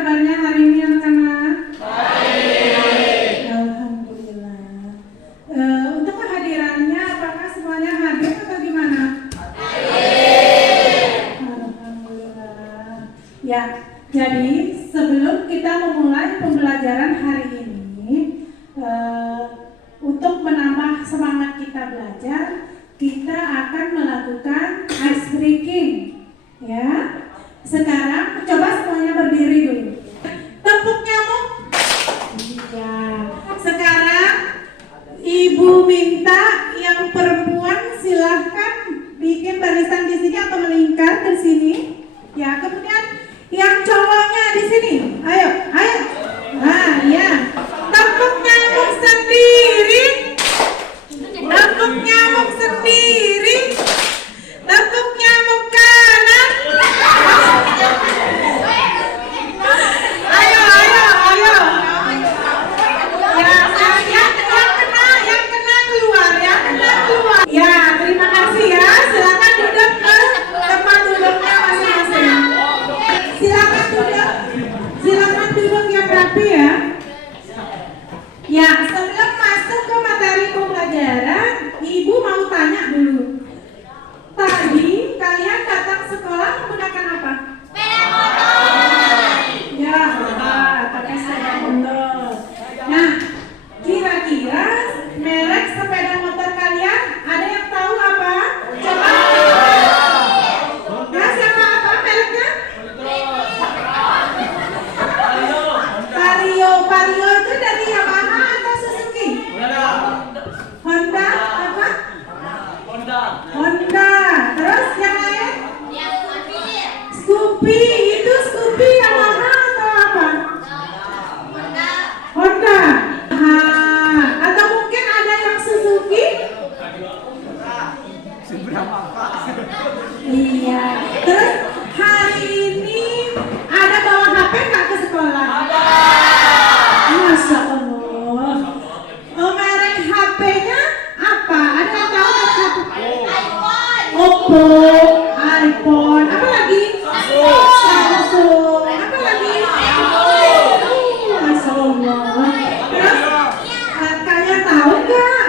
kabarnya hari ini anak-anak? Baik. Alhamdulillah. Untuk kehadirannya, apakah semuanya hadir atau gimana? Hadir. Alhamdulillah. Ya, jadi sebelum kita memulai pembelajaran hari ini, untuk menambah semangat kita belajar, kita akan melakukan ice breaking. Ya, sekarang coba semuanya berdiri dulu. Tepuk nyamuk. Ya, sekarang Ibu minta yang perempuan silahkan bikin barisan di sini atau melingkar ke sini. Ya, kemudian yang cowoknya di sini. Ayo, ayo. Nah, ya. Tepuk nyamuk sendiri. Tepuk nyamuk sendiri. Tepuk nyamuk kanan. Ayo, ayo, ayo. Ya, yang kena keluar, yang kena keluar. Ya, terima kasih ya. Silakan duduk ke tempat duduknya masing-masing. Silakan duduk. Silakan duduk yang rapi ya. Ya, sebelum masuk ke materi pembelajaran, Ibu mau tanya dulu. Tadi kalian datang sekolah menggunakan apa? Sepeda motor. Ya, pakai sepeda motor. Nah, kira-kira merek sepeda motor kalian ada yang tahu apa? Coba. Ya, siapa apa mereknya? Vario itu dari Yamaha atau Suzuki? Honda apa? Honda. Terus yang lain? Scoopy. Itu Scoopy Yamaha atau apa? Honda. Atau mungkin ada yang Suzuki? Iya. Terus hari ini ada bawa HP nggak ke sekolah? Masya Allah. Oh, merek HP-nya apa? Ada yang tahu merek HP? Oppo, iPhone, apa lagi? Samsung, apa lagi? Masya Allah. Terus kalian tahu nggak?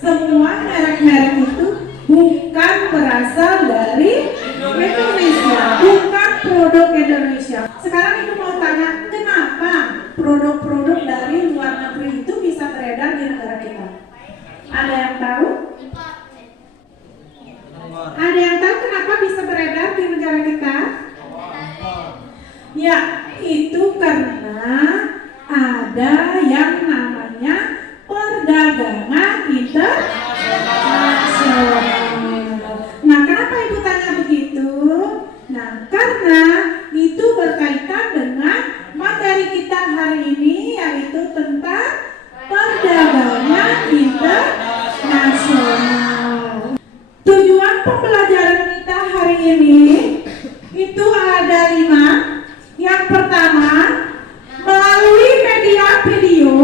Semua merek-merek itu bukan berasal dari Indonesia, bukan produk Indonesia. Sekarang Ibu mau tanya, kenapa produk-produk dari luar negeri itu bisa beredar di negara kita? Ada yang tahu? Ada yang tahu kenapa bisa beredar di negara kita? Ya, itu karena ada yang namanya perdagangan internasional. Nah, kenapa Ibu tanya begitu? Nah, karena itu berkaitan dengan materi kita hari ini, yaitu tentang perdagangan internasional. Tujuan pembelajaran kita hari ini itu ada 5. Yang pertama, melalui media video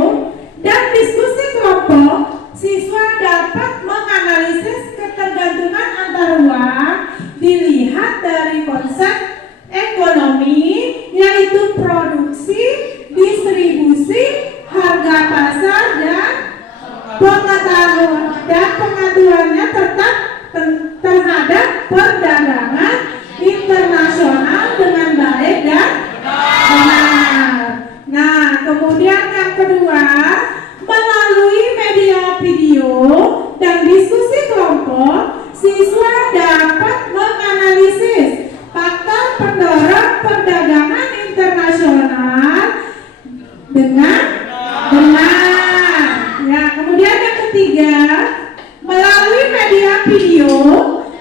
dan diskusi kelompok, siswa dapat menganalisis ketergantungan antar uang dilihat dari konsep ekonomi, yaitu produksi, distribusi, harga pasar, dan pengetahuan dan pengetahuannya tetap terhadap perdagangan internasional dengan baik dan benar. Nah, kemudian yang kedua, melalui media video dan diskusi kelompok, siswa dapat menganalisis faktor pendorong perdagangan internasional dengan benar. Ya, kemudian yang ketiga, melalui media video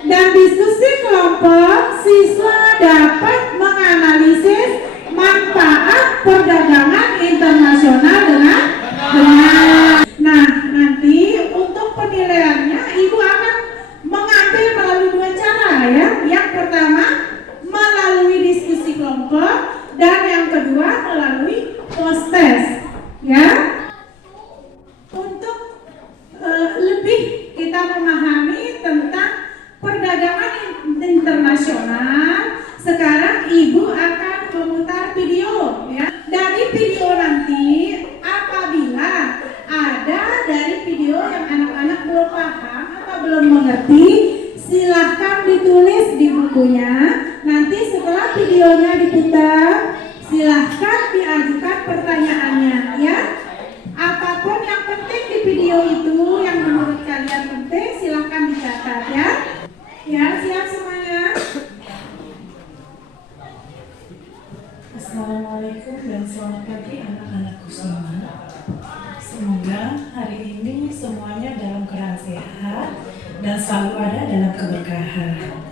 dan diskusi kelompok, siswa dapat menganalisis manfaat perdagangan internasional dengan benar. Nah, nanti untuk penilaiannya Ibu akan mengambil melalui 2 cara ya. Yang pertama melalui diskusi kelompok dan yang kedua melalui post test. Silahkan diajukan pertanyaannya ya. Apapun yang penting di video itu yang menurut kalian penting silahkan dicatat ya. Ya, siap semuanya. Assalamualaikum dan selamat pagi anak-anakku semua. Semoga hari ini semuanya dalam keadaan sehat dan selalu ada dalam keberkahan.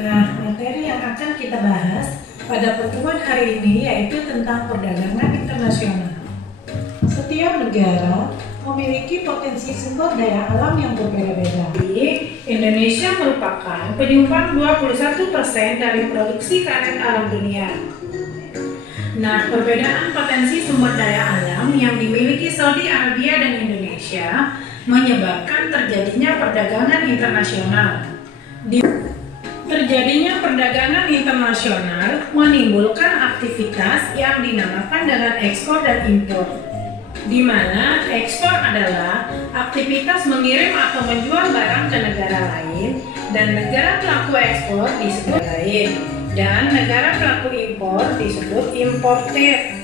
Nah, materi yang akan kita bahas pada pertemuan hari ini yaitu tentang perdagangan internasional. Setiap negara memiliki potensi sumber daya alam yang berbeda-beda. Indonesia merupakan penyumbang 21% dari produksi karet alam dunia. Nah, perbedaan potensi sumber daya alam yang dimiliki Saudi Arabia dan Indonesia menyebabkan terjadinya perdagangan internasional. Terjadinya perdagangan internasional menimbulkan aktivitas yang dinamakan dengan ekspor dan impor, di mana ekspor adalah aktivitas mengirim atau menjual barang ke negara lain dan negara pelaku ekspor disebut lain dan negara pelaku impor disebut importer.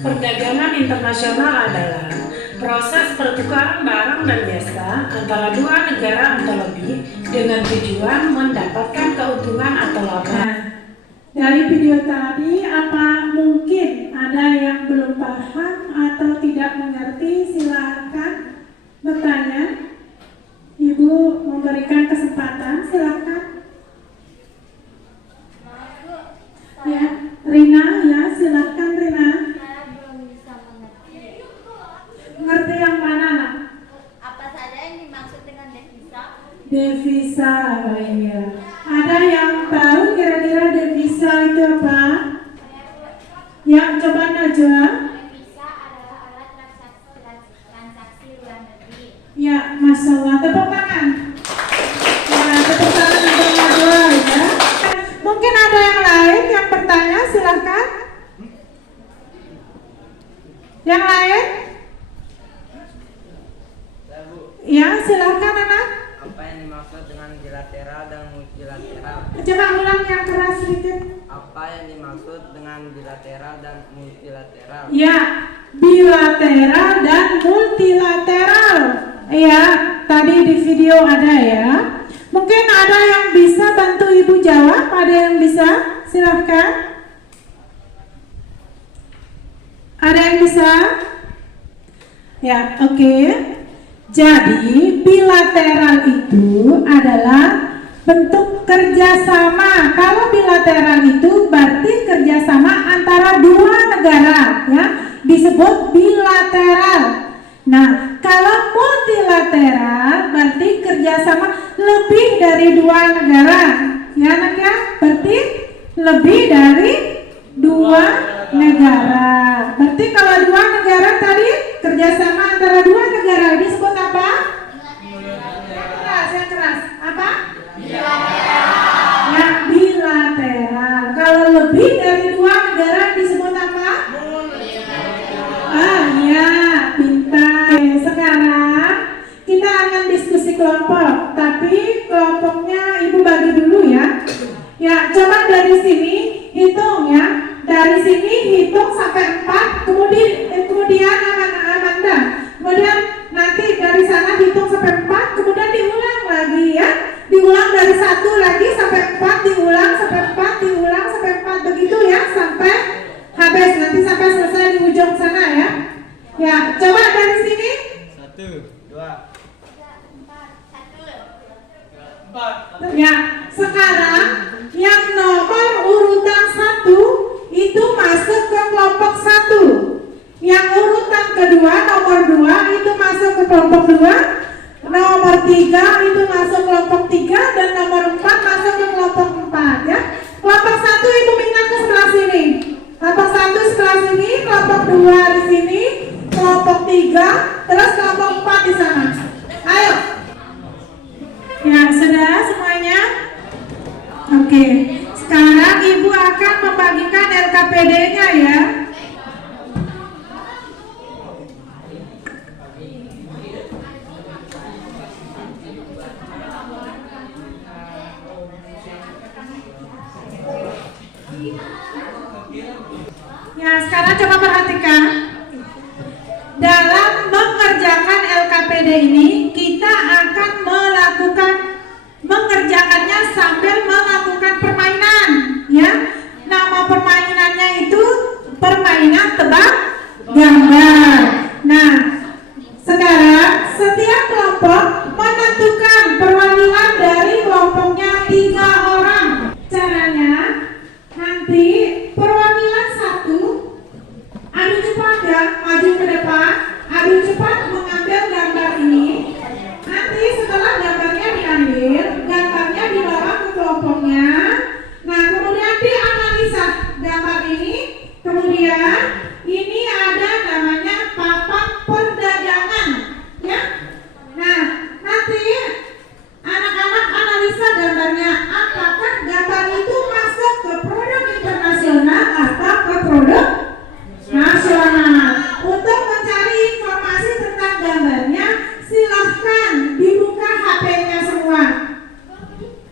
Perdagangan internasional adalah proses pertukaran barang dan jasa antara dua negara atau lebih dengan tujuan mendapatkan keuntungan atau laba. Nah, dari video tadi apa mungkin ada yang belum paham atau tidak mengerti? Silakan bertanya. Ibu memberikan kesempatan, silakan. Ya, Rina, ya silakan Rina. Saya belum bisa mengerti. Ngerti yang mana nak? Apa saja yang dimaksud dengan devisa? Devisa, oh iya. Ada yang tahu kira-kira devisa itu apa? Ya, coba Najwa. Devisa adalah alat transaksi luar negeri. Ya, Masya Allah. Tepuk tangan. Ya, tepuk tangan untuk Najwa ya. Mungkin ada yang lain yang bertanya, silahkan. Yang lain? Ya, silahkan anak. Apa yang dimaksud dengan bilateral dan multilateral? Coba ulang yang keras sedikit. Apa yang dimaksud dengan bilateral dan multilateral? Ya, bilateral dan multilateral. Ya, tadi di video ada ya. Mungkin ada yang bisa bantu ibu jawab. Ada yang bisa? Silahkan. Ada yang bisa? Ya, oke. Jadi bilateral itu adalah bentuk kerjasama. Kalau bilateral itu berarti kerjasama antara dua negara, ya, disebut bilateral. Nah, kalau multilateral berarti kerjasama lebih dari dua negara, ya anak ya, berarti lebih dari dua negara. Berarti kalau dua negara tadi kerjasama antara dua negara disebut apa? Yang keras, apa? Ya, bilateral. Kalau lebih dari dua negara disebut apa? Ah, ya, pintar. Sekarang kita akan diskusi kelompok, tapi kelompoknya ibu bagi dulu ya. Ya, coba dari sini hitung ya. Dari sini hitung sampai 4, kemudian Amanda. Kemudian nanti dari sana hitung sampai 4, kemudian diulang lagi ya. Diulang dari 1 lagi sampai 4, diulang sampai 4, diulang sampai 4, begitu ya sampai habis, nanti sampai selesai di ujung sana ya. Ya, coba dari sini. 1, 2, 1. Ya, sekarang yang nomor urutan 1 itu masuk ke kelompok 1. Yang urutan kedua nomor 2 itu masuk ke kelompok 2. Nomor 3 itu masuk kelompok 3 dan nomor 4 masuk ke kelompok 4 ya. Kelompok 1 itu minta ke sebelah sini. Kelompok 1 sebelah sini, kelompok 2 di sini, kelompok 3, terus kelompok 4 di sana. Ayo. Ya, sudah semuanya? Oke. Sekarang ibu akan membagikan LKPD-nya ya. Ya, sekarang coba perhatikan. Dalam mengerjakan LKPD ini, kita akan mengerjakannya sambil melakukan permainan, ya. Nama permainannya itu permainan tebak gambar. Nah, sekarang setiap kelompok menentukan perwakilan dari kelompoknya 3 orang. Caranya nanti perwakilan 1 adu cepat ya, maju ke depan, adu cepat mengambil gambar ini. Nanti setelah gambarnya diambil, gambarnya dibawa ke kelompoknya. Nah, kemudian dianalisa gambar ini. Kemudian ini ada namanya papan perdagangan, ya. Nah, nanti anak-anak analisa gambarnya, apakah gambar itu masuk ke produk internasional atau ke produk nasional. Untuk mencari informasi tentang gambarnya, silahkan dibuka HP-nya semua.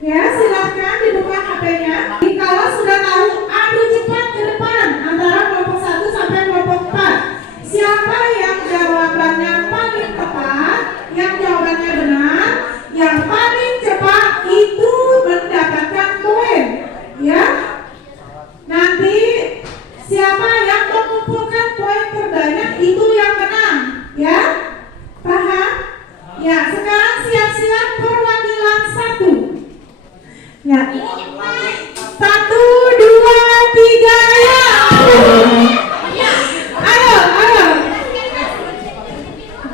Ya, silahkan dibuka HP-nya. Kalau sudah tahu, adu cepat ke depan antara kelompok 1 sampai kelompok 4. Siapa yang jawabannya paling tepat, yang jawabannya benar, yang paling cepat itu mendapatkan poin. Ya. Nanti siapa yang mengumpulkan poin terbanyak itu yang menang. Ya. Paham? Ya, sekarang siap-siap perwakilan 1. Ya. 1, 2, 3, ya.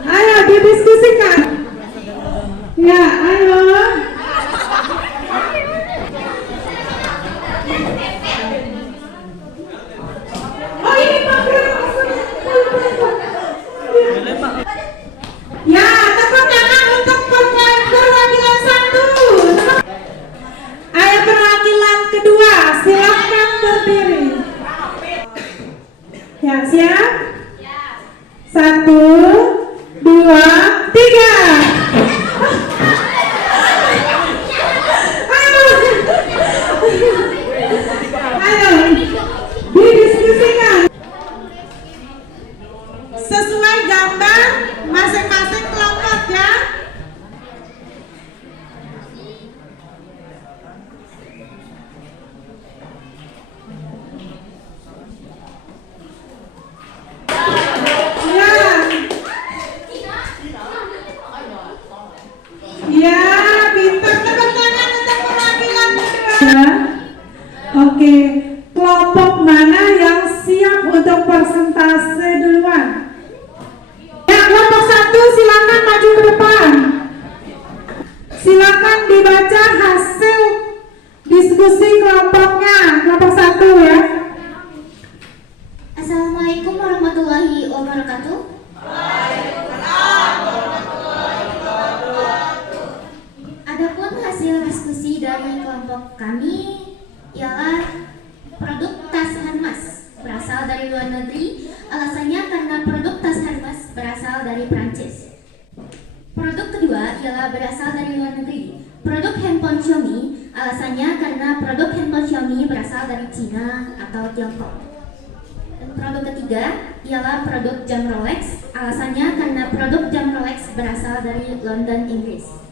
Ayo didiskusikan. Ya, ayo. Oh, ini Pak. Ya, tepuk tangan untuk perwakilan 1. Ayo perwakilan kedua, silakan berdiri. Ya, siap? 1, 2, 3. Ayo, didiskusikan sesuai gambar masing-masing kelompok ya. Ya, pintar, tepuk tangan untuk perwakilan kedua. Oke, kelompok mana yang siap untuk persentase duluan? Ya, kelompok 1 silakan maju ke depan. Silakan dibaca hasil diskusi kelompoknya. Kelompok 1 ya. Assalamualaikum warahmatullahi wabarakatuh. Adapun hasil diskusi dari kelompok kami ialah produk tas Hermes berasal dari luar negeri. Alasannya karena produk tas Hermes berasal dari Prancis. Produk kedua ialah berasal dari luar negeri. Produk handphone Xiaomi. Alasannya karena produk handphone Xiaomi berasal dari Cina atau Tiongkok. Dan produk ketiga ialah produk jam Rolex. Alasannya karena produk jam Rolex berasal dari London, Inggris.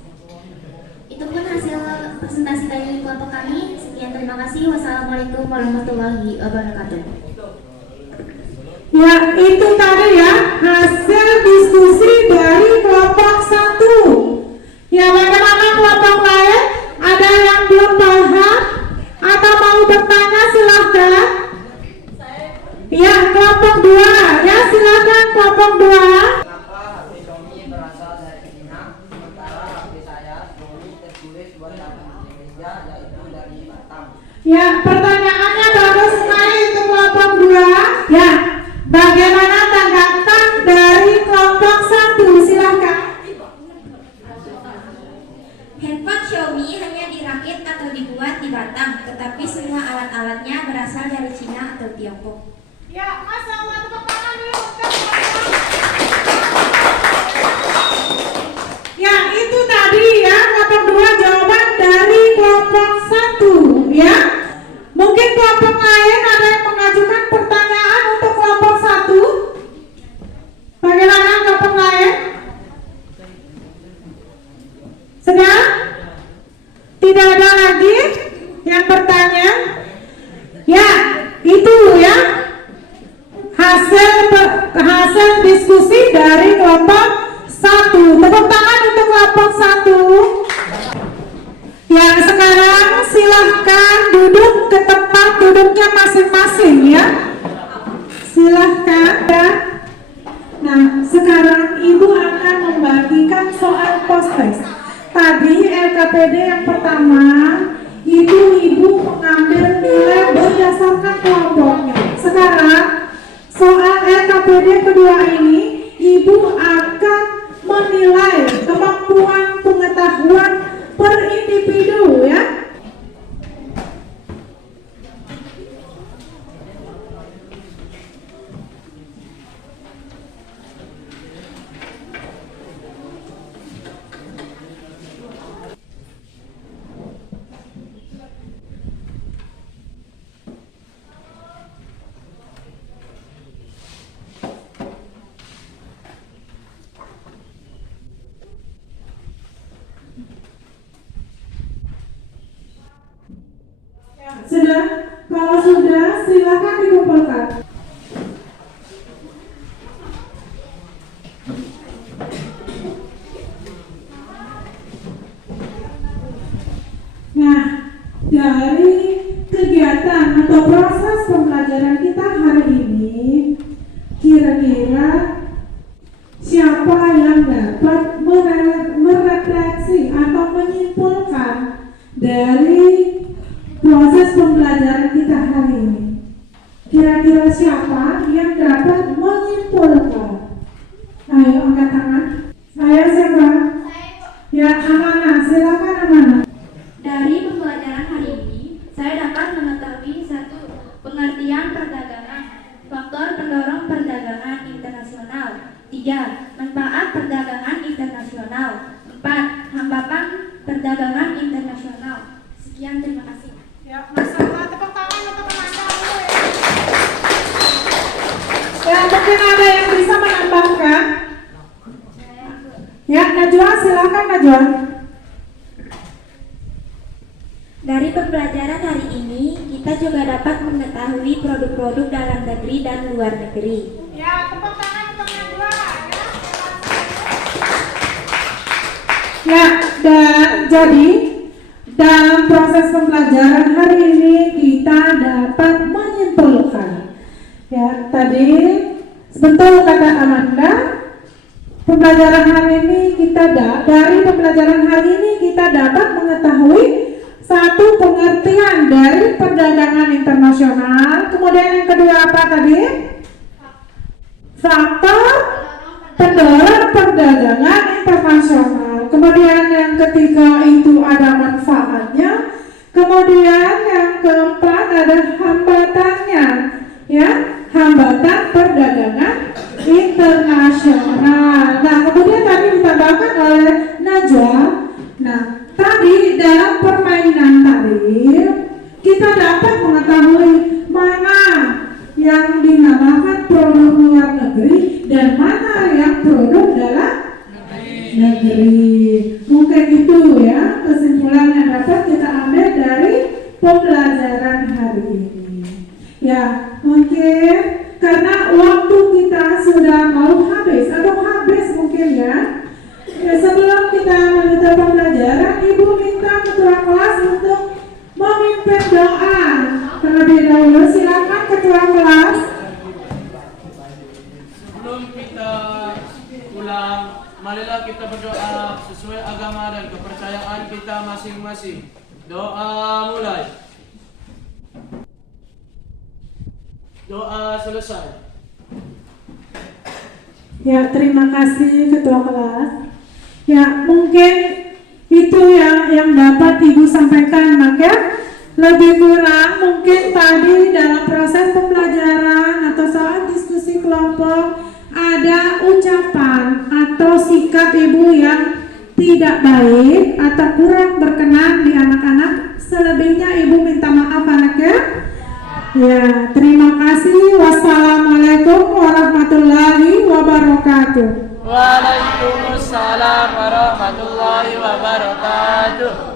Itu pun hasil presentasi dari kelompok kami. Sekian, terima kasih. Wassalamualaikum warahmatullahi wabarakatuh. Ya, itu tadi ya hasil diskusi dari kelompok 1. Ya, bagaimana kelompok lain? Ada yang belum paham atau mau bertanya, silahkan. Ya, kelompok 2. Ya, silahkan kelompok 2. Kenapa HP Xiaomi berasal dari China, sementara HP saya Xiaomi tertulis buat Indonesia, yaitu dari Batam? Ya, pertanyaannya bagus sekali untuk kelompok 2. Ya, bagaimana tanggapan dari kelompok 1? Silahkan. Handphone Xiaomi hanya dirakit atau dibuat di Batam, tetapi semua alat-alatnya berasal dari Cina atau Tiongkok. Ya, Mas, sama tepuk tangan dulu. Ya, itu tadi ya kelompok 2 jawaban dari kelompok 1 ya. Mungkin kelompok lain ada yang mengajukan pertanyaan untuk hasil diskusi dari kelompok 1. Tepuk tangan untuk kelompok 1. Yang sekarang silahkan duduk ke tempat duduknya masing-masing ya. Silahkan ya. Nah, sekarang Ibu akan membagikan soal post-test. Tadi LKPD yang pertama, Ibu mengambil nilai berdasarkan kelompoknya. Sekarang, soal LKPD kedua ini, Ibu akan menilai kemampuan pengetahuan per individu ya. Sudah? Kalau sudah, silakan dikumpulkan. Nah, dari kegiatan atau proses pembelajaran kita hari ini, kira-kira siapa yang dapat merefleksi atau menyimpulkan dari proses pembelajaran kita hari ini? Kira-kira siapa yang dapat menyimpulkan? Ayo angkat tangan. Saya siapa? Ya, Amanah. Silakan Amanah. Dari pembelajaran hari ini, saya dapat mengetahui 1. Pengertian perdagangan, faktor pendorong perdagangan internasional. 3. Manfaat perdagangan internasional. 4. Hambatan perdagangan internasional. Sekian, terima kasih. Ya, masalah tepuk tangan untuk menambah. Ya, mungkin ada yang bisa menambahkan. Ya, Najwa, silakan Najwa. Dari pembelajaran hari ini, kita juga dapat mengetahui produk-produk dalam negeri dan luar negeri. Ya, tepuk tangan untuk Najwa. Ya, jadi dalam proses pembelajaran hari ini kita dapat menyimpulkan. Ya, tadi betul kata Amanda. Pembelajaran hari ini dari pembelajaran hari ini kita dapat mengetahui 1. Pengertian dari perdagangan internasional. Kemudian yang kedua apa tadi? Faktor pendorong perdagangan internasional. Kemudian yang ketiga itu ada manfaatnya. Kemudian yang keempat ada hambatannya, ya, hambatan perdagangan internasional. Nah, kemudian tadi ditambahkan oleh Najwa. Nah, tadi dalam permainan tadi kita dapat mengetahui mana yang dinamakan produk luar negeri dan mana yang produk dalam negeri. Mungkin itu ya kesimpulan yang dapat kita ambil dari pembelajaran hari ini. Ya, mungkin karena waktu kita sudah mau habis atau habis mungkin ya. Ya, sebelum kita menutup pembelajaran, Ibu minta ketua kelas untuk memimpin doa terlebih dahulu. Silakan ketua kelas. Sebelum kita pulang, marilah kita berdoa sesuai agama dan kepercayaan kita masing-masing. Doa mulai. Doa selesai. Ya, terima kasih ketua kelas. Ya, mungkin itu yang dapat Ibu sampaikan. Maka lebih kurang mungkin tadi dalam proses pembelajaran atau saat diskusi kelompok ada ucapan atau sikap Ibu yang tidak baik atau kurang berkenan di anak-anak. Selebihnya Ibu minta maaf anak ya. Ya, terima kasih. Wassalamualaikum warahmatullahi wabarakatuh. Waalaikumsalam warahmatullahi wabarakatuh.